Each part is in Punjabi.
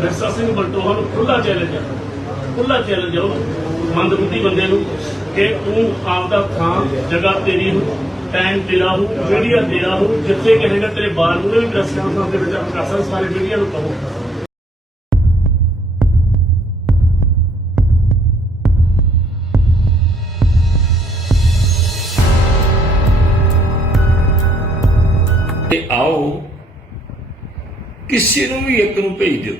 ਵਿਰਸਾ ਸਿੰਘ ਬਲਟੋਹਾ ਨੂੰ ਖੁੱਲਾ ਚੈਲੰਜ ਹੈ ਖੁੱਲਾ ਚੈਲੰਜ ਹੈ ਮੰਦਬੁੱਧੀ ਬੰਦੇ ਨੂੰ ਕਿ ਤੂੰ ਆਪਦਾ ਥਾਂ, ਜਗ੍ਹਾ ਤੇਰੀ ਹੋ ਟਾਈਮ ਤੇਰਾ ਹੋ ਮੀਡੀਆ ਤੇਰਾ ਹੋ ਜਿੱਥੇ ਕਹੇਗਾ ਤੇਰੇ ਬਾਰ ਨੂੰ ਵੀ ਪ੍ਰੈਸ ਕਾਨਫਰੰਸ ਦੇ ਵਿੱਚ ਆਪਾਂ ਸਾਰੇ ਮੀਡੀਆ ਨੂੰ ਕਹੋ। ਤੇ ਆਓ, ਕਿਸੇ ਨੂੰ ਵੀ ਇੱਕ ਨੂੰ ਭੇਜ ਦਿਓ।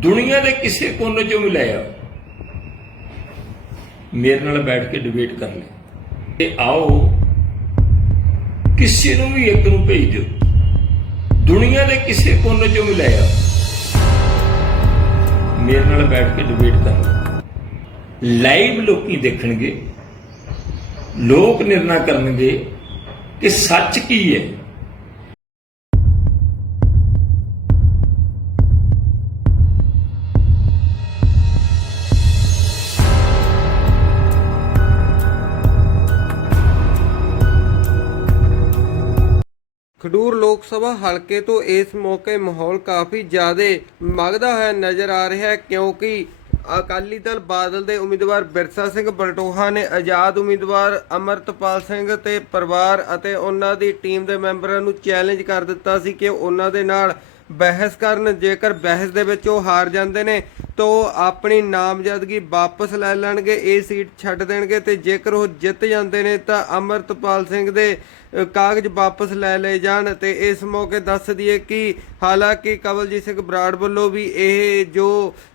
ਦੁਨੀਆ ਦੇ ਕਿਸੇ ਕੋਨੇ ਚੋਂ ਵੀ ਲੈ ਆਓ। ਮੇਰੇ ਨਾਲ ਬੈਠ ਕੇ ਡਿਬੇਟ ਕਰ ਲੈ। ਤੇ ਆਓ, ਕਿਸੇ ਨੂੰ ਵੀ ਇੱਕ ਨੂੰ ਭੇਜ ਦਿਓ। ਦੁਨੀਆ ਦੇ ਕਿਸੇ ਕੋਨੇ ਚੋਂ ਵੀ ਲੈ ਆਓ। ਮੇਰੇ ਨਾਲ ਬੈਠ ਕੇ ਡਿਬੇਟ ਕਰ ਲੈ। ਲਾਈਵ ਲੋਕੀ ਦੇਖਣਗੇ। ਲੋਕ ਨਿਰਣਾ ਕਰਨਗੇ ਕਿ ਸੱਚ ਕੀ ਹੈ? ਖਡੂਰ ਲੋਕ ਸਭਾ ਹਲਕੇ ਤੋਂ ਇਸ ਮੌਕੇ ਮਾਹੌਲ ਕਾਫੀ ਜ਼ਿਆਦਾ ਮਗਦਾ ਹੋਇਆ ਨਜ਼ਰ ਆ ਰਿਹਾ ਹੈ ਕਿਉਂਕਿ ਅਕਾਲੀ ਦਲ ਬਾਦਲ ਦੇ ਉਮੀਦਵਾਰ ਬਿਰਸਾ ਸਿੰਘ ਬਲਟੋਹਾ ਨੇ ਆਜ਼ਾਦ ਉਮੀਦਵਾਰ ਅਮਰਤਪਾਲ ਸਿੰਘ ਤੇ ਪਰਿਵਾਰ ਅਤੇ ਉਹਨਾਂ ਦੀ ਟੀਮ ਦੇ ਮੈਂਬਰਾਂ ਨੂੰ ਚੈਲੰਜ ਕਰ ਦਿੱਤਾ ਸੀ ਕਿ ਉਹਨਾਂ ਦੇ ਨਾਲ ਬਹਿਸ ਕਰਨ, ਜੇਕਰ ਬਹਿਸ ਦੇ ਵਿੱਚ ਉਹ ਹਾਰ ਜਾਂਦੇ ਨੇ, ਤਾਂ ਉਹ ਆਪਣੀ ਨਾਮਜ਼ਦਗੀ ਵਾਪਸ ਲੈ ਲੈਣਗੇ, ਇਹ ਸੀਟ ਛੱਡ ਦੇਣਗੇ ਤੇ ਜੇਕਰ ਉਹ ਜਿੱਤ ਜਾਂਦੇ ਨੇ, ਤਾਂ ਅਮਰਤਪਾਲ ਸਿੰਘ ਦੇ ਕਾਗਜ਼ ਵਾਪਸ ਲੈ ਲਏ ਜਾਣ ਤੇ ਇਸ ਮੌਕੇ ਦੱਸ ਦਈਏ ਕਿ ਹਾਲਾਂਕਿ ਕਵਲਜੀਤ ਸਿੰਘ ਬਰਾੜ ਵੱਲੋਂ ਵੀ ਇਹ ਜੋ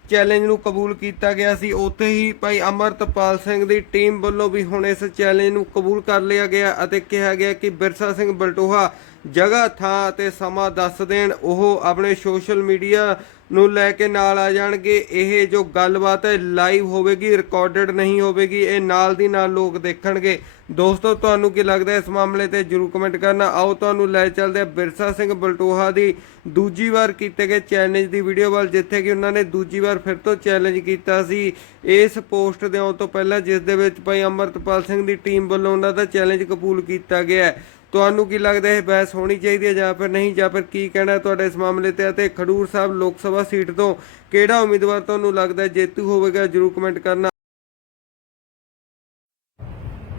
ਚੈਲੰਜ ਨੂੰ ਕਬੂਲ ਕੀਤਾ ਗਿਆ ਸੀ। ਉੱਥੇ ਹੀ ਭਾਈ ਅਮਰਤਪਾਲ ਸਿੰਘ ਦੀ ਟੀਮ ਵੱਲੋਂ ਵੀ ਹੁਣ ਇਸ ਚੈਲੰਜ ਨੂੰ ਕਬੂਲ ਕਰ ਲਿਆ ਗਿਆ ਅਤੇ ਕਿਹਾ ਗਿਆ ਕਿ ਬਿਰਸਾ ਸਿੰਘ ਬਲਟੋਹਾ ਜਗ੍ਹਾ, ਥਾਂ ਅਤੇ ਸਮਾਂ ਦੱਸ ਦੇਣ। ਉਹ ਆਪਣੇ ਸੋਸ਼ਲ ਮੀਡੀਆ ਨੂੰ ਲੈ ਕੇ ਨਾਲ ਆ ਜਾਣਗੇ। ਇਹ ਜੋ ਗੱਲਬਾਤ ਹੈ ਲਾਈਵ ਹੋਵੇਗੀ ਰਿਕਾਰਡਡ ਨਹੀਂ ਹੋਵੇਗੀ, ਇਹ ਨਾਲ ਦੀ ਨਾਲ ਲੋਕ ਦੇਖਣਗੇ। ਦੋਸਤੋ, ਤੁਹਾਨੂੰ ਕੀ ਲੱਗਦਾ ਇਸ ਮਾਮਲੇ ਤੇ ਜਰੂਰ ਕਮੈਂਟ ਕਰਨਾ। ਆਓ, ਤੁਹਾਨੂੰ ਲੈ ਚੱਲਦੇ ਹਾਂ ਬਿਰਸਾ ਸਿੰਘ ਬਲਟੋਹਾ ਦੀ ਦੂਜੀ ਵਾਰ ਕੀਤੇ ਗਏ ਚੈਲੰਜ ਦੀ ਵੀਡੀਓ ਵੱਲ, ਜਿੱਥੇ ਕਿ ਉਹਨਾਂ ਨੇ ਦੂਜੀ ਵਾਰ ਫਿਰ ਤੋਂ ਚੈਲੰਜ ਕੀਤਾ ਸੀ। ਇਸ ਪੋਸਟ ਦੇ ਆਉਣ ਤੋਂ ਪਹਿਲਾਂ, ਜਿਸ ਦੇ ਵਿੱਚ ਭਾਈ ਅਮਰਤਪਾਲ ਸਿੰਘ ਦੀ ਟੀਮ ਵੱਲੋਂ ਉਹਨਾਂ ਦਾ ਚੈਲੰਜ ਕਬੂਲ ਕੀਤਾ ਗਿਆ ਤੁਹਾਨੂੰ ਕੀ ਲੱਗਦਾ ਇਹ ਬਹਿਸ ਹੋਣੀ ਚਾਹੀਦੀ ਹੈ ਜਾਂ ਫਿਰ ਨਹੀਂ, ਜਾਂ ਫਿਰ ਕੀ ਕਹਿਣਾ ਹੈ ਇਸ ਮਾਮਲੇ ਤੇ? ਅਤੇ ਖਡੂਰ ਸਾਹਿਬ ਲੋਕ ਸਭਾ ਸੀਟ ਤੋਂ ਕਿਹੜਾ ਉਮੀਦਵਾਰ ਤੁਹਾਨੂੰ ਲੱਗਦਾ ਜੇਤੂ ਹੋਵੇਗਾ? ਜਰੂਰ ਕਮੈਂਟ ਕਰਨਾ।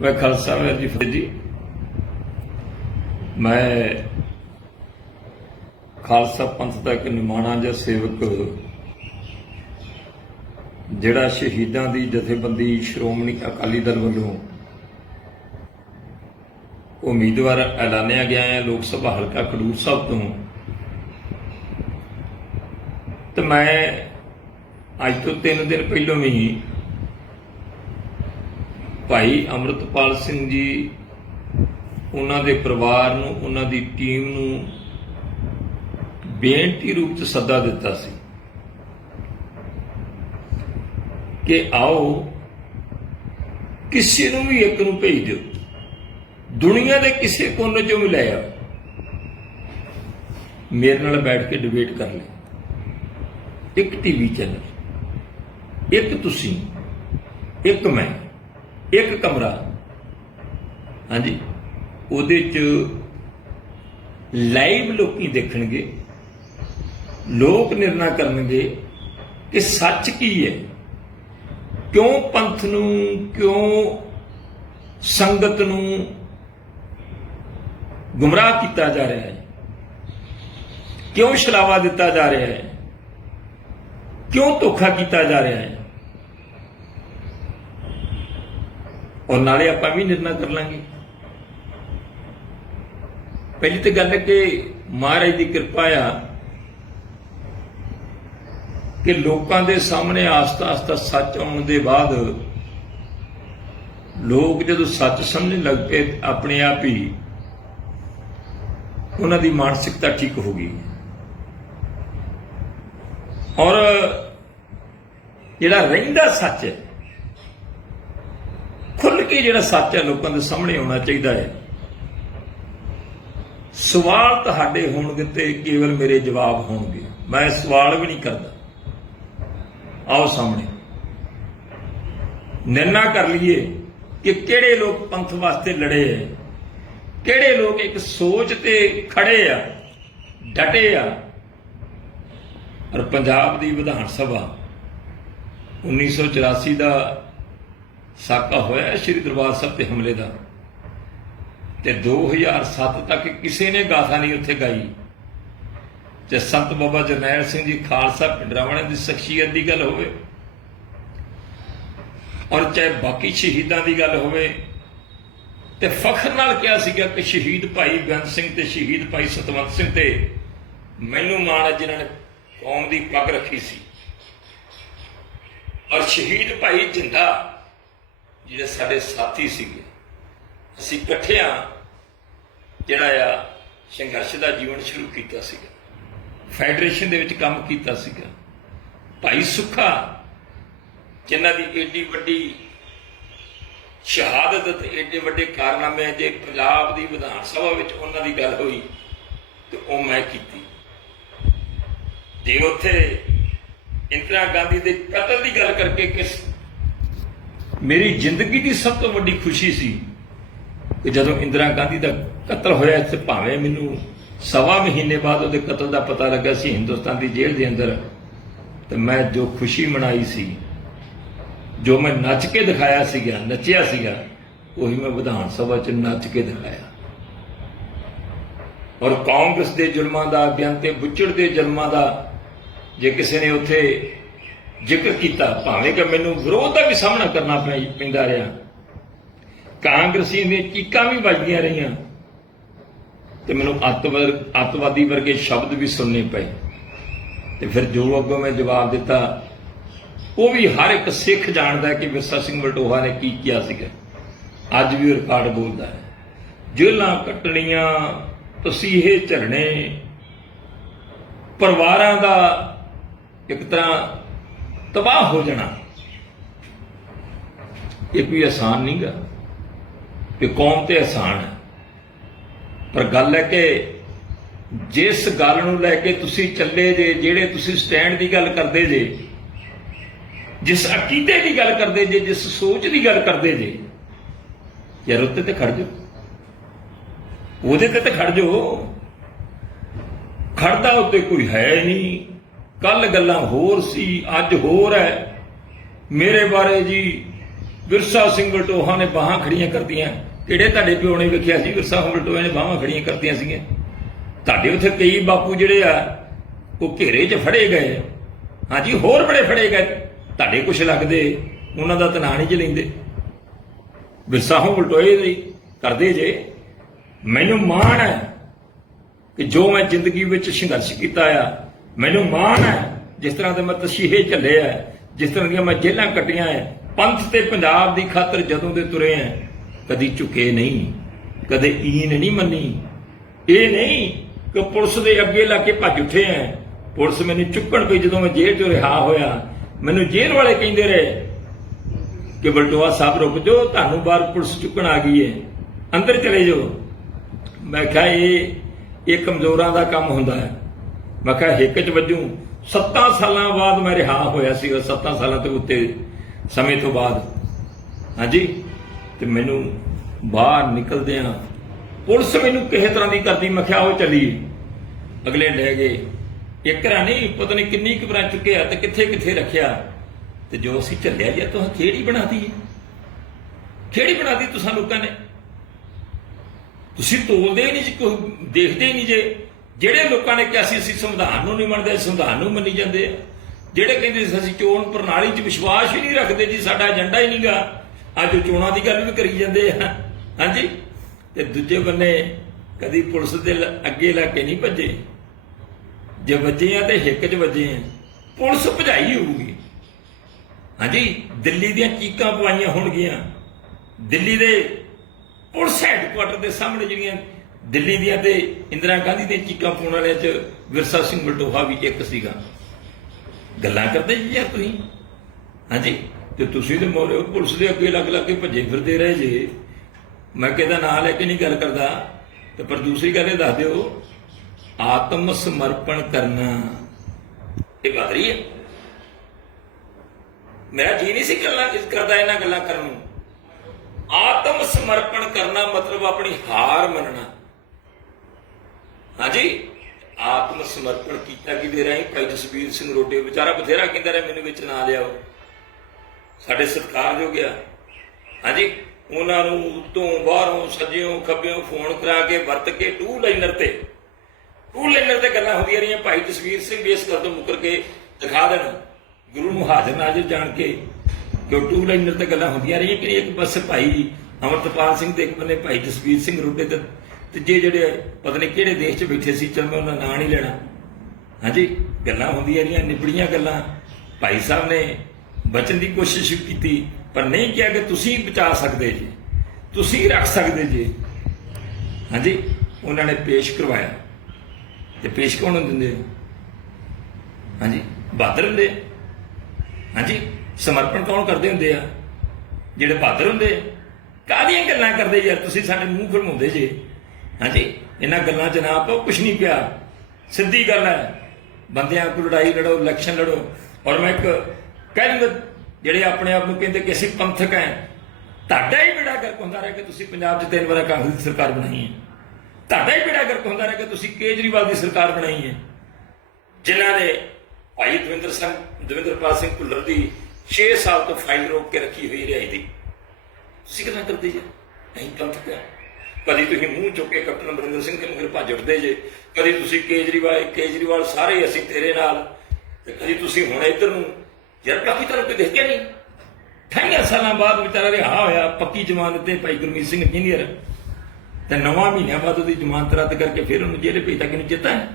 ਮੈਂ ਖਾਲਸਾ ਵਾਹਿਗੁਰੂ ਜੀ, ਫਤਿਹ ਜੀ। ਮੈਂ ਖਾਲਸਾ ਪੰਥ ਦਾ ਇੱਕ ਨਿਮਾਣਾ ਜਾਂ ਸੇਵਕ, ਜਿਹੜਾ ਸ਼ਹੀਦਾਂ ਦੀ ਜਥੇਬੰਦੀ ਸ਼੍ਰੋਮਣੀ ਅਕਾਲੀ ਦਲ ਵੱਲੋਂ ਉਮੀਦਵਾਰ ਐਲਾਨਿਆ ਗਿਆ ਹੈ ਲੋਕ ਸਭਾ ਹਲਕਾ ਖਡੂਰ ਸਾਹਿਬ ਤੋਂ। ਤੇ ਮੈਂ ਅੱਜ ਤੋਂ 3 ਦਿਨ ਪਹਿਲਾਂ ਵੀ ਭਾਈ ਅਮਰਤਪਾਲ ਸਿੰਘ ਜੀ, ਉਹਨਾਂ ਦੇ ਪਰਿਵਾਰ ਨੂੰ, ਉਹਨਾਂ ਦੀ ਟੀਮ ਨੂੰ ਬੇਨਤੀ ਰੂਪ ਚ ਸੱਦਾ ਦਿੱਤਾ ਸੀ ਕਿ ਆਓ ਕਿਸੇ ਨੂੰ ਵੀ ਇੱਕ ਨੂੰ ਭੇਜ ਦਿਓ। ਦੁਨੀਆ ਦੇ ਕਿਸੇ ਕੋਨੇ ਚੋਂ ਵੀ ਲੈ ਆਓ। ਮੇਰੇ ਨਾਲ ਬੈਠ ਕੇ ਡਿਬੇਟ ਕਰ ਲੈ। ਇੱਕ ਟੀਵੀ ਚੈਨਲ ਇੱਕ ਤੁਸੀਂ, ਇੱਕ ਮੈਂ, ਇੱਕ ਕਮਰਾ। ਹਾਂਜੀ, ਉਹਦੇ ਚ ਲਾਈਵ ਲੋਕੀ ਦੇਖਣਗੇ, ਲੋਕ ਨਿਰਣਾ ਕਰਨਗੇ ਕਿ ਸੱਚ ਕੀ ਹੈ। ਕਿਉਂ ਪੰਥ ਨੂੰ, ਕਿਉਂ ਸੰਗਤ ਨੂੰ ਗੁੰਮਰਾਹ ਕੀਤਾ ਜਾ ਰਿਹਾ ਹੈ। ਕਿਉਂ ਛਲਾਵਾ ਦਿੱਤਾ ਜਾ ਰਿਹਾ ਹੈ? ਕਿਉਂ ਧੋਖਾ ਕੀਤਾ ਜਾ ਰਿਹਾ ਹੈ? ਔਰ ਨਾਲੇ ਆਪਾਂ ਵੀ ਨਿਰਣਾ ਕਰ ਲਾਂਗੇ। ਪਹਿਲੀ ਤੇ ਗੱਲ ਹੈ ਕਿ ਮਹਾਰਾਜ ਦੀ ਕਿਰਪਾ ਆ ਕਿ ਲੋਕਾਂ ਦੇ ਸਾਹਮਣੇ ਆਸਤਾ ਆਸਤਾ ਸੱਚ ਆਉਣ ਦੇ ਬਾਅਦ ਲੋਕ ਜਦੋਂ ਸੱਚ ਸਮਝਣ ਲੱਗ ਪਏ ਆਪਣੇ ਆਪ ਹੀ ਉਹਨਾਂ ਦੀ ਮਾਨਸਿਕਤਾ ਠੀਕ ਹੋ ਗਈ। ਔਰ ਜਿਹੜਾ ਰਹਿੰਦਾ ਸੱਚ ਹੈ ਖੁੱਲ ਕੇ ਜਿਹੜਾ ਸੱਚ ਹੈ ਲੋਕਾਂ ਦੇ ਸਾਹਮਣੇ ਆਉਣਾ ਚਾਹੀਦਾ ਹੈ। ਸਵਾਲ ਤੁਹਾਡੇ ਹੋਣਗੇ ਤੇ ਕੇਵਲ ਮੇਰੇ ਜਵਾਬ ਹੋਣਗੇ। ਮੈਂ ਸਵਾਲ ਵੀ ਨਹੀਂ ਕਰਦਾ। ਆਓ ਸਾਹਮਣੇ। ਨਿਰਣਾ ਕਰ ਲਈਏ ਕਿ ਕਿਹੜੇ ਲੋਕ ਪੰਥ ਵਾਸਤੇ ਲੜੇ ਹੈ? ਕਿਹੜੇ ਲੋਕ ਇੱਕ ਸੋਚ ਤੇ ਖੜੇ ਆ, ਡਟੇ ਆ? ਔਰ ਪੰਜਾਬ ਦੀ ਵਿਧਾਨ ਸਭਾ 1984 ਦਾ ਸਾਕਾ ਹੋਇਆ ਸ਼੍ਰੀ ਦਰਬਾਰ ਸਾਹਿਬ ਤੇ ਹਮਲੇ ਦਾ। ਤੇ 2007 ਤੱਕ ਕਿਸੇ ਨੇ ਗਾਥਾ ਨਹੀਂ ਉੱਥੇ ਗਾਈ। ਤੇ ਸੰਤ ਬਾਬਾ ਜਰਨੈਲ ਸਿੰਘ ਜੀ ਖਾਲਸਾ ਪਿੰਡਰਾਵਣੇ ਦੀ ਸ਼ਖਸੀਅਤ ਦੀ ਗੱਲ ਹੋਵੇ, ਔਰ ਚਾਹੇ ਬਾਕੀ ਸ਼ਹੀਦਾਂ ਦੀ ਗੱਲ ਹੋਵੇ ਤੇ ਫਖਰ ਨਾਲ ਕਿਹਾ ਸੀਗਾ ਕਿ ਸ਼ਹੀਦ ਭਾਈ ਬੇਅੰਤ ਸਿੰਘ ਤੇ ਸ਼ਹੀਦ ਭਾਈ ਸਤਵੰਤ ਸਿੰਘ ਤੇ ਮੈਨੂੰ ਮਾਣ ਹੈ ਜਿਨ੍ਹਾਂ ਨੇ ਕੌਮ ਦੀ ਪੱਗ ਰੱਖੀ ਸੀ। ਔਰ ਸ਼ਹੀਦ ਭਾਈ ਜਿੰਦਾ ਜਿਹੜੇ ਸਾਡੇ ਸਾਥੀ ਸੀਗੇ। ਅਸੀਂ ਇਕੱਠਿਆਂ ਜਿਹੜਾ ਆ ਸੰਘਰਸ਼ ਦਾ ਜੀਵਨ ਸ਼ੁਰੂ ਕੀਤਾ ਸੀਗਾ। ਫੈਡਰੇਸ਼ਨ ਦੇ ਵਿੱਚ ਕੰਮ ਕੀਤਾ ਸੀਗਾ। ਭਾਈ ਸੁੱਖਾ, ਜਿਨ੍ਹਾਂ ਦੀ ਏਡੀ ਵੱਡੀ ਸ਼ਹਾਦਤ ਅਤੇ ਏਡੇ ਵੱਡੇ ਕਾਰਨਾਮੇ ਜੇ ਪੰਜਾਬ ਦੀ ਵਿਧਾਨ ਸਭਾ ਵਿੱਚ ਉਹਨਾਂ ਦੀ ਗੱਲ ਹੋਈ, ਤੇ ਉਹ ਮੈਂ ਕੀਤੀ। ਜੇ ਉੱਥੇ ਇੰਦਰਾ ਗਾਂਧੀ ਦੇ ਕਤਲ ਦੀ ਗੱਲ ਕਰਕੇ ਕਿਸ ਮੇਰੀ ਜ਼ਿੰਦਗੀ ਦੀ ਸਭ ਤੋਂ ਵੱਡੀ ਖੁਸ਼ੀ ਸੀ ਕਿ ਜਦੋਂ ਇੰਦਰਾ ਗਾਂਧੀ ਦਾ ਕਤਲ ਹੋਇਆ ਤੇ ਭਾਵੇਂ ਮੈਨੂੰ ਸਵਾ ਮਹੀਨੇ ਬਾਅਦ ਉਹਦੇ ਕਤਲ ਦਾ ਪਤਾ ਲੱਗਾ ਸੀ ਹਿੰਦੁਸਤਾਨ ਦੀ ਜੇਲ੍ਹ ਦੇ ਅੰਦਰ, ਤੇ ਮੈਂ ਜੋ ਖੁਸ਼ੀ ਮਨਾਈ ਸੀ ਜੋ ਮੈਂ ਨੱਚ ਕੇ ਦਿਖਾਇਆ ਸੀਗਾ, ਨੱਚਿਆ ਸੀਗਾ, ਉਹੀ ਮੈਂ ਵਿਧਾਨ ਸਭਾ 'ਚ ਨੱਚ ਕੇ ਦਿਖਾਇਆ। ਔਰ ਕਾਂਗਰਸ ਦੇ ਜ਼ੁਲਮਾਂ ਦਾ ਬਿਆੰਤੇ ਬੁੱਚੜ ਦੇ ਜ਼ੁਲਮਾਂ ਦਾ ਜੇ ਕਿਸੇ ਨੇ ਉੱਥੇ ਜ਼ਿਕਰ ਕੀਤਾ, ਭਾਵੇਂ ਕਿ ਮੈਨੂੰ ਵਿਰੋਧ ਦਾ ਵੀ ਸਾਹਮਣਾ ਕਰਨਾ ਪੈ- ਪੈਂਦਾ ਰਿਹਾ। ਕਾਂਗਰਸੀ ਨੇ ਚੀਕਾਂ ਵੀ ਵੱਜਦੀਆਂ ਰਹੀਆਂ। ਤੇ ਮੈਨੂੰ ਅੱਤਵਾਦ, ਅੱਤਵਾਦੀ ਵਰਗੇ ਸ਼ਬਦ ਵੀ ਸੁਣਨੇ ਪਏ। ਤੇ ਫਿਰ ਜੋ ਅੱਗੋਂ ਮੈਂ ਜਵਾਬ ਦਿੱਤਾ ਉਹ ਵੀ ਹਰ ਇੱਕ ਸਿੱਖ ਜਾਣਦਾ ਕਿ ਵਿਰਸਾ ਸਿੰਘ ਬਲਟੋਹਾ ਨੇ ਕੀ ਕੀਤਾ ਸੀਗਾ। ਅੱਜ ਵੀ ਉਹ ਰਿਕਾਰਡ ਬੋਲਦਾ ਹੈ। ਜੇਲਾਂ ਕੱਟਣੀਆਂ, ਤਸੀਹੇ ਝਰਨੇ ਪਰਿਵਾਰਾਂ ਦਾ ਇੱਕ ਤਰ੍ਹਾਂ ਤਬਾਹ ਹੋ ਜਾਣਾ, ਇਹ ਕੋਈ ਆਸਾਨ ਨਹੀਂਗਾ ਕਿ ਕੌਮ ਤੇ ਆਸਾਨ ਹੈ। ਪਰ ਗੱਲ ਹੈ ਕਿ ਜਿਸ ਗੱਲ ਨੂੰ ਲੈ ਕੇ ਤੁਸੀਂ ਚੱਲੇ ਜੇ, ਜਿਹੜੇ ਤੁਸੀਂ ਸਟੈਂਡ ਦੀ ਗੱਲ ਕਰਦੇ ਜੇ ਜਿਸ ਅਕੀਦੇ ਦੀ ਗੱਲ ਕਰਦੇ ਜੇ, ਜਿਸ ਸੋਚ ਦੀ ਗੱਲ ਕਰਦੇ ਜੇ, ਯਾਰ ਉੱਤੇ ਤੇ ਖੜ ਜਾਓ। ਉਹਦੇ ਤੇ ਤੇ ਖੜ ਜਾਓ। ਖੜਦਾ ਉੱਤੇ ਕੋਈ ਹੈ ਨਹੀਂ। ਕੱਲ ਗੱਲਾਂ ਹੋਰ ਸੀ, ਅੱਜ ਹੋਰ ਹੈ। ਮੇਰੇ ਬਾਰੇ ਜੀ, ਵਿਰਸਾ ਸਿੰਘ ਬਲਟੋਹਾ ਨੇ ਬਾਹਾਂ ਖੜੀਆਂ ਕਰਦੀਆਂ ਕਿਹੜੇ ਤੁਹਾਡੇ ਪਿਓ ਨੇ ਵੇਖਿਆ ਸੀ? ਵਿਰਸਾ ਸਿੰਘ ਬਲਟੋਹਾ ਨੇ ਬਾਹਾਂ ਖੜੀਆਂ ਕਰਤੀਆਂ ਸੀਗੀਆਂ। ਤੁਹਾਡੇ ਉੱਥੇ ਕਈ ਬਾਪੂ ਜਿਹੜੇ ਆ, ਉਹ ਘੇਰੇ 'ਚ ਫੜੇ ਗਏ। ਹਾਂਜੀ, ਹੋਰ ਬੜੇ ਫੜੇ ਗਏ। ਤੁਹਾਡੇ ਕੁਛ ਲੱਗਦੇ, ਉਹਨਾਂ ਦਾ ਤਾਂ ਨਾਂ ਨਹੀਂ ਚ ਲੈਂਦੇ। ਵਿਰਸਾ ਉਲਟੋਏ ਬਲਟੋਏ ਕਰਦੇ ਜੇ। ਮੈਨੂੰ ਮਾਣ ਹੈ ਕਿ ਜੋ ਮੈਂ ਜ਼ਿੰਦਗੀ ਵਿੱਚ ਸੰਘਰਸ਼ ਕੀਤਾ ਆ, ਮੈਨੂੰ ਮਾਣ ਹੈ ਜਿਸ ਤਰ੍ਹਾਂ ਦੇ ਮੈਂ ਤਸ਼ੀਹੇ ਝੱਲੇ ਆ, ਜਿਸ ਤਰ੍ਹਾਂ ਦੀਆਂ ਮੈਂ ਜੇਲਾਂ ਕੱਟੀਆਂ ਆ। ਪੰਥ ਤੇ ਪੰਜਾਬ ਦੀ ਖਾਤਰ ਜਦੋਂ ਦੇ ਤੁਰੇ ਆ, ਕਦੀ ਝੁਕੇ ਨਹੀਂ, ਕਦੇ ਈਨ ਨਹੀਂ ਮੰਨੀ। ਇਹ ਨਹੀਂ ਕਿ ਪੁਲਿਸ ਦੇ ਅੱਗੇ ਲਾ ਕੇ ਭੱਜ ਉੱਠੇ ਆ। ਪੁਲਿਸ ਮੈਨੂੰ ਚੁੱਕਣ ਪਈ ਜਦੋਂ ਮੈਂ ਜੇਲ੍ਹ ਚੋਂ ਰਿਹਾ ਹੋਇਆ ਮੈਨੂੰ ਜੇਲ੍ਹ ਵਾਲੇ ਕਹਿੰਦੇ ਰਹੇ ਕਿ ਬਲਟੋਆ ਸਾਹਿਬ ਰੁਕ ਜਾਓ, ਤੁਹਾਨੂੰ ਬਾਹਰ ਪੁਲਿਸ ਚੁੱਕਣ ਆ ਗਈ ਹੈ ਅੰਦਰ ਚਲੇ ਜਾਓ। ਮੈਂ ਕਿਹਾ, ਇਹ ਇਹ ਕਮਜ਼ੋਰਾਂ ਦਾ ਕੰਮ ਹੁੰਦਾ ਹੈ। ਮੈਂ ਕਿਹਾ, ਹਿੱਕ ਚ ਵੱਜੂ। 7 ਸਾਲਾਂ ਬਾਅਦ ਮੈਂ ਰਿਹਾ ਹੋਇਆ ਸੀ, ਉਹ 7 ਸਾਲਾਂ ਤੋਂ ਉੱਤੇ, ਸਮੇਂ ਤੋਂ ਬਾਅਦ। ਹਾਂਜੀ? ਤੇ ਮੈਨੂੰ ਬਾਹਰ ਨਿਕਲਦਿਆਂ ਪੁਲਿਸ ਮੈਨੂੰ ਕਿਸੇ ਤਰ੍ਹਾਂ ਦੀ ਕਰਦੀ, ਮੈਂ ਕਿਹਾ ਉਹ ਚਲੀ ਅਗਲੇ ਲੈ ਗਏ। ਇੱਕ ਰਾਂ ਨਹੀਂ, ਪਤਾ ਨਹੀਂ ਕਿੰਨੀ ਕੁ ਕਬਰਾਂ ਚੁੱਕਿਆ ਤੇ ਕਿੱਥੇ ਕਿੱਥੇ ਰੱਖਿਆ। ਤੇ ਜੋ ਅਸੀਂ ਝੱਲਿਆ ਜਾਂ ਤੁਸੀਂ ਖੇੜੀ ਬਣਾਤੀ ਹੈ। ਖੇੜੀ ਬਣਾਤੀ ਤੁਸੀਂ ਲੋਕਾਂ ਨੇ। ਤੁਸੀਂ ਤੋਲਦੇ ਹੀ ਨਹੀਂ ਜੀ, ਕੋਈ ਦੇਖਦੇ ਨਹੀਂ ਜੇ। ਜਿਹੜੇ ਲੋਕਾਂ ਨੇ ਕਿਹਾ ਸੀ, ਅਸੀਂ ਸੰਵਿਧਾਨ ਨੂੰ ਨਹੀਂ ਮੰਨਦੇ, ਸੰਵਿਧਾਨ ਨੂੰ ਮੰਨੀ ਜਾਂਦੇ ਆ। ਜਿਹੜੇ ਕਹਿੰਦੇ ਸੀ, ਅਸੀਂ ਚੋਣ ਪ੍ਰਣਾਲੀ 'ਚ ਵਿਸ਼ਵਾਸ ਹੀ ਨਹੀਂ ਰੱਖਦੇ ਜੀ, ਸਾਡਾ ਏਜੰਡਾ ਹੀ ਨਹੀਂਗਾ। ਅੱਜ ਉਹ ਚੋਣਾਂ ਦੀ ਗੱਲ ਵੀ ਕਰੀ ਜਾਂਦੇ ਆ। ਹਾਂਜੀ? ਤੇ ਦੂਜੇ ਬੰਨੇ ਕਦੀ ਪੁਲਿਸ ਦੇ ਅੱਗੇ ਲਾ ਕੇ ਨਹੀਂ ਭੱਜੇ। ਜੇ ਵੱਜੇ ਆ ਤੇ ਹਿੱਕ 'ਚ ਵੱਜੇ ਆ, ਪੁਲਿਸ ਭਜਾਈ ਹੋਊਗੀ। ਹਾਂਜੀ, ਦਿੱਲੀ ਦੀਆਂ ਚੀਕਾਂ ਪਵਾਈਆਂ ਹੋਣਗੀਆਂ। ਦਿੱਲੀ ਦੇ ਪੁਲਿਸ ਹੈਡਕੁਆਟਰ ਦੇ ਸਾਹਮਣੇ ਜਿਹੜੀਆਂ ਦਿੱਲੀ ਦੀਆਂ ਤੇ ਇੰਦਰਾ ਗਾਂਧੀ ਦੀਆਂ ਚੀਕਾਂ ਪਾਉਣ ਵਾਲਿਆਂ 'ਚ ਵਿਰਸਾ ਸਿੰਘ ਮਲਟੋਹਾ ਵੀ ਇੱਕ ਸੀਗਾ। ਗੱਲਾਂ ਕਰਦੇ ਜੀ ਯਾਰ ਤੁਸੀਂ। ਹਾਂਜੀ, ਤੇ ਤੁਸੀਂ ਤੇ ਮੋਰੇ ਪੁਲਿਸ ਦੇ ਅੱਗੇ ਲੱਗ ਲੱਗ ਕੇ ਭੱਜੇ ਫਿਰਦੇ ਰਹੇ ਜੇ। ਮੈਂ ਕਿਹਦਾ ਨਾਂ ਲੈ ਕੇ ਨਹੀਂ ਗੱਲ ਕਰਦਾ, ਤੇ ਪਰ ਦੂਸਰੀ ਗੱਲ ਇਹ ਦੱਸ ਦਿਓ ਆਤਮ ਸਮਰਪਣ ਕਰਨਾ ਇਹ ਬਦਰੀ ਹੈ। ਮੇਰਾ ਜੀ ਨਹੀਂ ਸੀ ਗੱਲਾਂ ਇਸ ਕਰਦਾ ਇਹਨਾਂ ਗੱਲਾਂ ਕਰਨ ਨੂੰ। ਆਤਮ ਸਮਰਪਣ ਕਰਨਾ ਮਤਲਬ ਆਪਣੀ ਹਾਰ ਮੰਨਣਾ। ਹਾਂਜੀ, ਆਤਮ ਸਮਰਪਣ ਕੀਤਾ ਕਿ ਦੇ ਰਹੀ? ਭਾਈ ਜਸਵੀਰ ਸਿੰਘ ਰੋਡੇ, ਵਿਚਾਰਾ ਬਥੇਰਾ ਕਹਿੰਦਾ ਰਿਹਾ, ਮੈਨੂੰ ਵਿੱਚ ਨਾ ਲਿਆਓ। ਸਾਡੇ ਸਤਿਕਾਰ ਜੋ ਗਿਆ ਹਾਂਜੀ, ਉਹਨਾਂ ਨੂੰ ਉਤੋਂ ਬਾਹਰੋਂ ਸੱਜਿਓਂ ਖੱਬਿਓਂ ਫੋਨ ਕਰਾ ਕੇ ਵਰਤ ਕੇ ਟੂ ਲਾਈਨਰ ਤੇ ਟੂ ਲਾਈਨਰ ਤੇ ਗੱਲਾਂ ਹੁੰਦੀਆਂ ਰਹੀਆਂ, ਭਾਈ ਜਸਵੀਰ ਸਿੰਘ ਵੀ ਇਸ ਗੱਲ ਤੋਂ ਮੁੱਕਰ ਕੇ ਦਿਖਾ ਦੇਣ, ਗੁਰੂ ਨੂੰ ਹਾਜ਼ਰ ਨਾਜ਼ਰ ਜਾਣ ਕੇ ਕਿ ਟੂ ਲਾਈਨਰ ਤੇ ਗੱਲਾਂ ਹੁੰਦੀਆਂ ਰਹੀਆਂ, ਕਿ ਇੱਕ ਪਾਸੇ ਭਾਈ ਅਮਰਤਪਾਲ ਸਿੰਘ ਤੇ ਇੱਕ ਬੰਨੇ ਭਾਈ ਜਸਵੀਰ ਸਿੰਘ ਰੋਡੇ ਤੇ ਤੀਜੇ ਜਿਹੜੇ ਪਤਾ ਨਹੀਂ ਕਿਹੜੇ ਦੇਸ਼ 'ਚ ਬੈਠੇ ਸੀ, ਚਲ ਮੈਂ ਉਹਨਾਂ ਨਾਂ ਨਹੀਂ ਲੈਣਾ। ਹਾਂਜੀ, ਗੱਲਾਂ ਹੁੰਦੀਆਂ ਰਹੀਆਂ, ਨਿਬੜੀਆਂ ਗੱਲਾਂ। ਭਾਈ ਸਾਹਿਬ ਨੇ ਬਚਣ ਦੀ ਕੋਸ਼ਿਸ਼ ਕੀਤੀ, ਪਰ ਨਹੀਂ ਕਿਹਾ ਕਿ ਤੁਸੀਂ ਬਚਾ ਸਕਦੇ ਜੀ, ਤੁਸੀਂ ਰੱਖ ਸਕਦੇ ਜੀ। ਹਾਂਜੀ, ਉਹਨਾਂ ਨੇ ਪੇਸ਼ ਕਰਵਾਇਆ। ਤੇ ਪੇਸ਼ ਕੌਣ ਨੂੰ ਦਿੰਦੇ ਹਾਂਜੀ, ਬਹਾਦਰ ਹੁੰਦੇ ਆ। ਹਾਂਜੀ, ਸਮਰਪਣ ਕੌਣ ਕਰਦੇ ਹੁੰਦੇ ਆ? ਜਿਹੜੇ ਬਹਾਦਰ ਹੁੰਦੇ ਕਾਹਦੀਆਂ ਗੱਲਾਂ ਕਰਦੇ ਯਾਰ? ਤੁਸੀਂ ਸਾਡੇ ਮੂੰਹ ਖੜਮਾਉਂਦੇ ਜੇ। ਹਾਂਜੀ, ਇਹਨਾਂ ਗੱਲਾਂ 'ਚ ਨਾ ਪਾਓ ਕੁਛ ਨਹੀਂ ਪਿਆ ਸਿੱਧੀ ਗੱਲ ਹੈ, ਬੰਦਿਆਂ ਕੋਲ ਲੜਾਈ ਲੜੋ ਇਲੈਕਸ਼ਨ ਲੜੋ। ਔਰ ਮੈਂ ਇੱਕ ਕਹਿ ਦੂੰਗਾ, ਜਿਹੜੇ ਆਪਣੇ ਆਪ ਨੂੰ ਕਹਿੰਦੇ ਕਿ ਅਸੀਂ ਪੰਥਕ ਹੈ, ਤੁਹਾਡਾ ਹੀ ਬੇੜਾ ਗਰਕ ਹੁੰਦਾ ਰਿਹਾ ਕਿ ਤੁਸੀਂ ਪੰਜਾਬ 'ਚ ਤਿੰਨ ਵਾਰ ਕਾਂਗਰਸ ਦੀ ਸਰਕਾਰ ਬਣਾਈ ਹੈ। ਤੁਹਾਡਾ ਹੀ ਬੇੜਾ ਗਰਕ ਹੁੰਦਾ ਰਿਹਾ ਕਿ ਤੁਸੀਂ ਕੇਜਰੀਵਾਲ ਦੀ ਸਰਕਾਰ ਬਣਾਈ ਹੈ। ਜਿਨ੍ਹਾਂ ਨੇ ਭਾਈ ਦਵਿੰਦਰ ਸਿੰਘ, ਦਵਿੰਦਰਪਾਲ ਸਿੰਘ ਭੁੱਲਰ ਦੀ 6 ਸਾਲ ਤੋਂ ਫਾਈਲ ਰੋਕ ਕੇ ਰੱਖੀ ਹੋਈ ਰਿਹਾਈ ਦੀ। ਤੁਸੀਂ ਕਿਦਾਂ ਕਰਦੇ ਜੇ? ਨਹੀਂ ਪੰਥਕ ਹੈ। ਕਦੀ ਤੁਸੀਂ ਮੂੰਹ ਚੁੱਕ ਕੇ ਕੈਪਟਨ ਅਮਰਿੰਦਰ ਸਿੰਘ ਦੇ ਮਗਰ ਭੱਜ ਉੱਠਦੇ ਜੇ। ਕਦੀ ਤੁਸੀਂ ਕੇਜਰੀਵਾਲ ਕੇਜਰੀਵਾਲ ਸਾਰੇ ਅਸੀਂ ਤੇਰੇ ਨਾਲ। ਤੇ ਕਦੀ ਤੁਸੀਂ ਹੁਣ ਇੱਧਰ ਨੂੰ। ਯਾਰ ਕਾਫੀ ਤੁਹਾਨੂੰ ਕੋਈ ਦੇਖਿਆ ਨਹੀਂ। ਠਾਈਆਂ ਸਾਲਾਂ ਬਾਅਦ ਵਿਚਾਰਾ ਰਿਹਾ ਹੋਇਆ, ਪੱਕੀ ਜ਼ਮਾਨਤ ਤੇ ਭਾਈ ਗੁਰਮੀਤ ਸਿੰਘ ਇੰਜੀਨੀਅਰ ਤੇ ਨਵਾਂ ਮਹੀਨਿਆਂ ਬਾਅਦ ਉਹਦੀ ਜ਼ਮਾਨਤ ਰੱਦ ਕਰਕੇ ਫਿਰ ਉਹਨੂੰ ਜੇਲ੍ਹ ਭੇਜਤਾ, ਕਿਹਨੂੰ ਚੇਤਾ ਹੈ?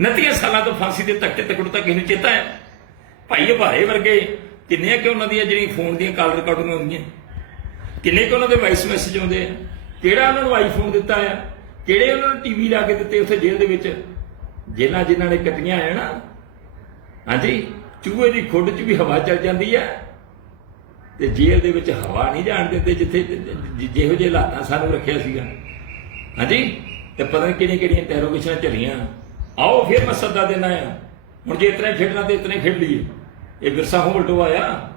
ਨਤੀਆਂ ਸਾਲਾਂ ਤੋਂ ਫਾਂਸੀ ਦੇ ਤੱਕ ਤੇ ਤੱਕ ਕਿਹਨੂੰ ਚੇਤਾ ਹੈ? ਭਾਈ ਭਾਰੇ ਵਰਗੇ, ਕਿੰਨੇ ਕਿ ਉਹਨਾਂ ਦੀਆਂ ਜਿਹੜੀਆਂ ਫੋਨ ਦੀਆਂ ਕਾਲ ਰਿਕਾਰਡਿੰਗਾਂ ਹੁੰਦੀਆਂ? ਕਿੰਨੇ ਕਿ ਉਹਨਾਂ ਦੇ ਵਾਇਸ ਮੈਸੇਜ ਆਉਂਦੇ ਆ? ਕਿਹੜਾ ਉਹਨਾਂ ਨੂੰ ਆਈਫੋਨ ਦਿੱਤਾ ਆ? ਕਿਹੜੇ ਉਹਨਾਂ ਨੂੰ ਟੀਵੀ ਲਾ ਕੇ ਦਿੱਤੇ ਉੱਥੇ ਜੇਲ੍ਹ ਦੇ ਵਿੱਚ? ਜਿਨ੍ਹਾਂ ਜਿਨ੍ਹਾਂ ਨੇ ਕੱਟੀਆਂ ਆ ਨਾ। ਹਾਂਜੀ, ਚੂਹੇ ਦੀ ਖੁੱਡ 'ਚ ਵੀ ਹਵਾ ਚੱਲ ਜਾਂਦੀ ਆ। ਤੇ ਜੇਲ੍ਹ ਦੇ ਵਿੱਚ ਹਵਾ ਨਹੀਂ ਜਾਣ ਦਿੰਦੇ ਜਿੱਥੇ ਜਿਹੋ ਜਿਹੇ ਹਾਲਾਤਾਂ ਸਾਨੂੰ ਰੱਖਿਆ ਸੀਗਾ। ਹਾਂਜੀ? ਤੇ ਪਤਾ ਨਹੀਂ ਕਿਹੜੀਆਂ ਕਿਹੜੀਆਂ ਇੰਟਰੋਗੇਸ਼ਨਾਂ ਚੱਲੀਆਂ। ਆਓ ਫਿਰ ਮੈਂ ਸੱਦਾ ਦੇਣਾ ਆ। ਹੁਣ ਜੇ ਇਤਨੇ ਖੇਡਣਾ ਤੇ ਇਤਨੇ ਖੇਡ ਲਈਏ। ਇਹ ਵਿਰਸਾ ਹੋਲਟੋ ਆਇਆ।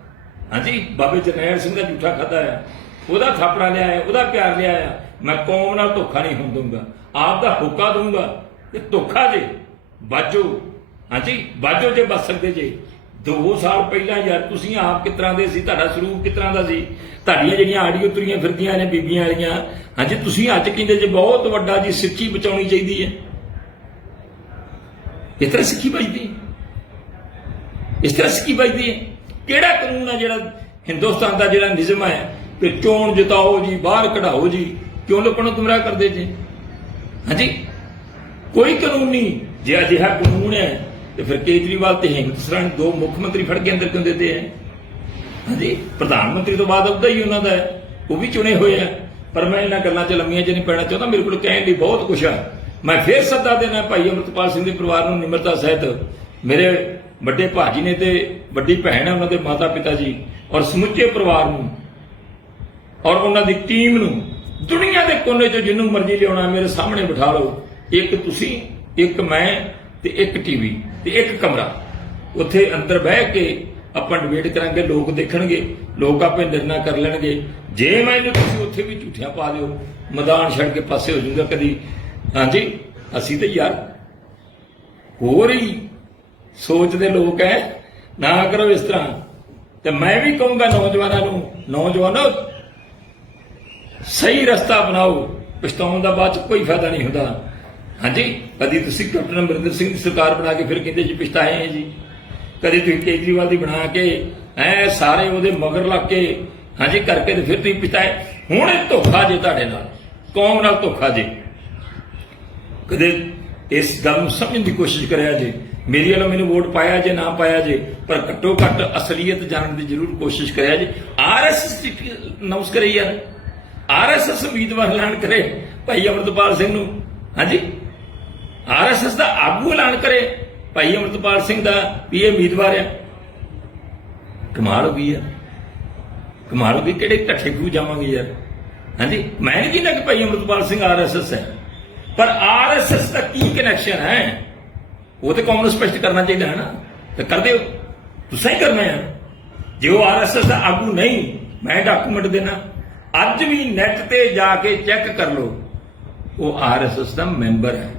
ਹਾਂਜੀ? ਬਾਬੇ ਜਰਨੈਲ ਸਿੰਘ ਦਾ ਝੂਠਾ ਖਾਦਾ ਆ। ਉਹਦਾ ਥਾਪੜਾ ਲਿਆ ਆ, ਉਹਦਾ ਪਿਆਰ ਲਿਆ ਆ। ਮੈਂ ਕੌਮ ਨਾਲ ਧੋਖਾ ਨਹੀਂ ਹੋਣ ਦਊਂਗਾ। ਆਪ ਦਾ ਹੁੱਕਾ ਦਊਂਗਾ। ਤੇ ਧੋਖਾ ਜੇ ਬਾਜੋ ਹਾਂਜੀ? ਬਾਜੋ ਜੇ ਬਚ ਸਕਦੇ ਜੇ। 2 ਸਾਲ ਪਹਿਲਾਂ ਯਾਰ, ਤੁਸੀਂ ਆਪ ਕਿਸ ਤਰ੍ਹਾਂ ਦੇ ਸੀ? ਤੁਹਾਡਾ ਸਰੂਪ ਕਿਸ ਤਰ੍ਹਾਂ ਦਾ ਸੀ? ਤੁਹਾਡੀਆਂ ਜਿਹੜੀਆਂ ਆਡੀਓ ਤੁਰੀਆਂ ਫਿਰਦੀਆਂ ਨੇ, ਬੀਬੀਆਂ ਵਾਲੀਆਂ, ਹਾਂਜੀ, ਤੁਸੀਂ ਅੱਜ ਕਹਿੰਦੇ ਜੇ ਬਹੁਤ ਵੱਡਾ ਜੀ ਸਿੱਖੀ ਬਚਾਉਣੀ ਚਾਹੀਦੀ ਹੈ। ਇਸ ਤਰ੍ਹਾਂ ਸਿੱਖੀ ਬਚਦੀ ਇਸ ਤਰ੍ਹਾਂ ਸਿੱਖੀ ਬਚਦੀ ਹੈ। ਕਿਹੜਾ ਕਾਨੂੰਨ ਹੈ ਜਿਹੜਾ ਹਿੰਦੁਸਤਾਨ ਦਾ ਜਿਹੜਾ ਨਿਯਮ ਹੈ ਕਿ ਚੋਣ ਜਿਤਾਓ ਜੀ, ਬਾਹਰ ਕਢਾਓ ਜੀ, ਕਿਉਂ ਲੋਕਾਂ ਨੂੰ ਗੁੰਮਰਾਹ ਕਰਦੇ ਜੀ? ਹਾਂਜੀ, ਕੋਈ ਕਾਨੂੰਨ ਨਹੀਂ। ਜੇ ਅਜਿਹਾ ਕਾਨੂੰਨ ਹੈ ਤੇ ਫਿਰ ਕੇਜਰੀਵਾਲ ਤੇ ਹਿੰਮਤ ਸਰਨ ਦੋ ਮੁੱਖ ਮੰਤਰੀ ਫੜ ਕੇ ਅੰਦਰ ਕਿਉਂ ਦਿੰਦੇ ਹੈ। ਹਾਂਜੀ, ਪ੍ਰਧਾਨ ਮੰਤਰੀ ਤੋਂ ਬਾਅਦ ਉਹਦਾ ਹੀ ਉਹਨਾਂ ਦਾ ਉਹ ਵੀ ਚੁਣੇ ਹੋਏ ਆ। ਪਰ ਮੈਂ ਇਹਨਾਂ ਗੱਲਾਂ 'ਚ ਲੰਮੀਆਂ 'ਚ ਨਹੀਂ ਪੈਣਾ ਚਾਹੁੰਦਾ। ਮੇਰੇ ਕੋਲ ਕਹਿਣ ਲਈ ਬਹੁਤ ਕੁਝ ਆ। ਮੈਂ ਫੇਰ ਸੱਦਾ ਦੇਣਾ ਭਾਈ ਅਮਰਤਪਾਲ ਸਿੰਘ ਦੇ ਪਰਿਵਾਰ ਨੂੰ, ਨਿਮਰਤਾ ਸਹਿਤ। ਮੇਰੇ ਵੱਡੇ ਭਾਜੀ ਨੇ ਤੇ ਵੱਡੀ ਭੈਣ ਹੈ ਉਹਨਾਂ ਦੇ ਮਾਤਾ ਪਿਤਾ ਜੀ ਔਰ ਸਮੁੱਚੇ ਪਰਿਵਾਰ ਨੂੰ ਔਰ ਉਹਨਾਂ ਦੀ ਟੀਮ ਨੂੰ। ਦੁਨੀਆ ਦੇ ਕੋਨੇ 'ਚ ਜਿੰਨੂੰ ਮਰਜ਼ੀ ਲਿਆਉਣਾ ਮੇਰੇ ਸਾਹਮਣੇ ਬਿਠਾ ਲਓ। ਇੱਕ ਤੁਸੀਂ, ਇੱਕ ਮੈਂ ਤੇ ਇੱਕ ਟੀਵੀ। ਤੇ ਇੱਕ ਕਮਰਾ। ਉੱਥੇ ਅੰਦਰ ਬਹਿ ਕੇ ਆਪਾਂ ਡਿਬੇਟ ਕਰਾਂਗੇ, ਲੋਕ ਦੇਖਣਗੇ, ਲੋਕ ਆਪੇ ਨਿਰਣਾ ਕਰ ਲੈਣਗੇ। ਜੇ ਮੈਨੂੰ ਤੁਸੀਂ ਉੱਥੇ ਵੀ ਝੂਠਿਆਂ ਪਾ ਦਿਓ, ਮੈਦਾਨ ਛੱਡ ਕੇ ਪਾਸੇ ਹੋ ਜਾਊਗਾ ਕਦੀ। ਹਾਂਜੀ, ਅਸੀਂ ਤਾਂ ਯਾਰ ਹੋਰ ਹੀ ਸੋਚਦੇ ਲੋਕ ਐ। ਨਾ ਕਰੋ ਇਸ ਤਰ੍ਹਾਂ। ਤੇ ਮੈਂ ਵੀ ਕਹੂੰਗਾ ਨੌਜਵਾਨਾਂ ਨੂੰ, ਨੌਜਵਾਨੋ, ਸਹੀ ਰਸਤਾ ਬਣਾਓ। ਪਛਤਾਉਣ ਦਾ ਬਾਅਦ ਚ ਕੋਈ ਫਾਇਦਾ ਨਹੀਂ ਹੁੰਦਾ। ਹਾਂਜੀ। ਕਦੀ ਤੁਸੀਂ ਕੈਪਟਨ ਅਮਰਿੰਦਰ ਸਿੰਘ ਦੀ ਸਰਕਾਰ ਬਣਾ ਕੇ ਫਿਰ ਕਹਿੰਦੇ ਜੀ ਪਛਤਾਏ ਹੈ ਜੀ। ਕਦੀ ਤੁਸੀਂ ਕੇਜਰੀਵਾਲ ਦੀ ਬਣਾ ਕੇ, ਐ ਸਾਰੇ ਉਹਦੇ ਮਗਰ ਲੱਗ ਕੇ, ਹਾਂਜੀ, ਕਰਕੇ ਤੇ ਫਿਰ ਤੁਸੀਂ ਪਛਤਾਏ। ਹੁਣ ਇਹ ਧੋਖਾ ਜੇ ਤੁਹਾਡੇ ਨਾਲ, ਕੌਮ ਨਾਲ ਧੋਖਾ ਜੇ। ਕਦੇ ਇਸ ਗੱਲ ਨੂੰ ਸਮਝਣ ਦੀ ਕੋਸ਼ਿਸ਼ ਕਰਿਆ ਜੇ। ਮੇਰੀ ਵੱਲੋਂ ਮੈਨੂੰ ਵੋਟ ਪਾਇਆ ਜੇ, ਨਾ ਪਾਇਆ ਜੇ, ਪਰ ਘੱਟੋ ਘੱਟ ਅਸਲੀਅਤ ਜਾਣਨ ਦੀ ਜ਼ਰੂਰ ਕੋਸ਼ਿਸ਼ ਕਰਿਆ ਜੇ। ਆਰਐਸਐਸ ਅਨਾਉਂਸ ਕਰੇ ਯਾਰ ਆਰਐਸਐਸ ਉਮੀਦਵਾਰ ਐਲਾਨ ਕਰੇ ਭਾਈ ਅਮਰਤਪਾਲ ਸਿੰਘ ਨੂੰ, ਹਾਂਜੀ? ਆਰਐਸਐਸ ਦਾ ਆਗੂ ਐਲਾਨ ਕਰੇ। ਭਾਈ ਅਮਰਤਪਾਲ ਸਿੰਘ ਦਾ ਵੀ ਇਹ ਉਮੀਦਵਾਰ ਆ। ਕਮਾਲ ਹੋ ਗਈ ਹੈ ਕਮਾਲ ਹੋ ਗਈ, ਕਿਹੜੇ ਢੱਠੇ ਖੂ ਜਾਵਾਂਗੇ ਯਾਰ। ਹਾਂਜੀ, ਮੈਂ ਨਹੀਂ ਕਹਿੰਦਾ ਕਿ ਭਾਈ ਅਮਰਤਪਾਲ ਸਿੰਘ ਆਰਐਸਐਸ ਹੈ। ਪਰ ਆਰਐਸਐਸ ਦਾ ਕੀ ਕਨੈਕਸ਼ਨ ਹੈ? ਉਹ ਤੇ ਕੌਮ ਨੂੰ ਸਪਸ਼ਟ ਕਰਨਾ ਚਾਹੀਦਾ ਹੈ ਨਾ। ਤੇ ਕਰ ਦਿਓ। ਤੁਸੀਂ ਹੀ ਕਰਨਾ ਹੈ। ਜੇ ਉਹ ਆਰਐਸਐਸ ਦਾ ਆਗੂ ਨਹੀਂ, ਮੈਂ ਡਾਕੂਮੈਂਟ ਦੇਣਾ। ਅੱਜ ਵੀ ਨੈਟ ਤੇ ਜਾ ਕੇ ਚੈੱਕ ਕਰ ਲਓ। ਉਹ ਆਰਐਸਐਸ ਦਾ ਮੈਂਬਰ ਹੈ।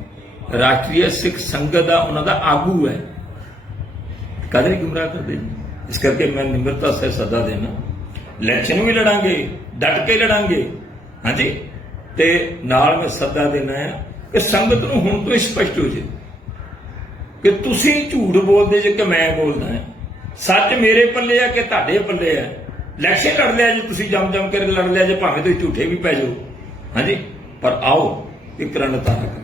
ਰਾਸ਼ਟਰੀ ਸਿੱਖ ਸੰਗਤ ਦਾ ਉਹਨਾਂ ਦਾ ਆਗੂ ਹੈ। ਕਦੇ ਗੁੰਮਰਾਹ ਕਰਦੇ ਜੀ ਇਸ ਕਰਕੇ ਮੈਂ ਨਿਮਰਤਾ ਸੇ ਸੱਦਾ ਦੇਣਾ। ਇਲੈਕਸ਼ਨ ਵੀ ਲੜਾਂਗੇ, ਡਟ ਕੇ ਲੜਾਂਗੇ। ਹਾਂਜੀ। ਤੇ ਨਾਲ ਮੈਂ ਸੱਦਾ ਦੇਣਾ ਹੈ ਕਿ ਸੰਗਤ ਨੂੰ ਹੁਣ ਤੋਂ ਹੀ ਸਪਸ਼ਟ ਹੋ ਜੇ ਕਿ ਤੁਸੀਂ ਝੂਠ ਬੋਲਦੇ ਜੇ ਕਿ ਮੈਂ ਬੋਲਦਾ ਹਾਂ। ਸੱਚ ਮੇਰੇ ਪੱਲੇ ਆ ਕਿ ਤੁਹਾਡੇ ਪੱਲੇ ਆ? ਇਲੈਕਸ਼ਨ ਲੜ ਲਿਆ ਜੇ ਤੁਸੀਂ ਜੰਮ ਜੰਮ ਕੇ ਲੜ ਲਿਆ ਜੇ, ਭਾਵੇਂ ਤੁਸੀਂ ਝੂਠੇ ਵੀ ਪੈ ਜਾਓ। ਹਾਂਜੀ। ਪਰ ਆਓ, ਇੱਕ ਇਕਰਨ ਤਾਰਕ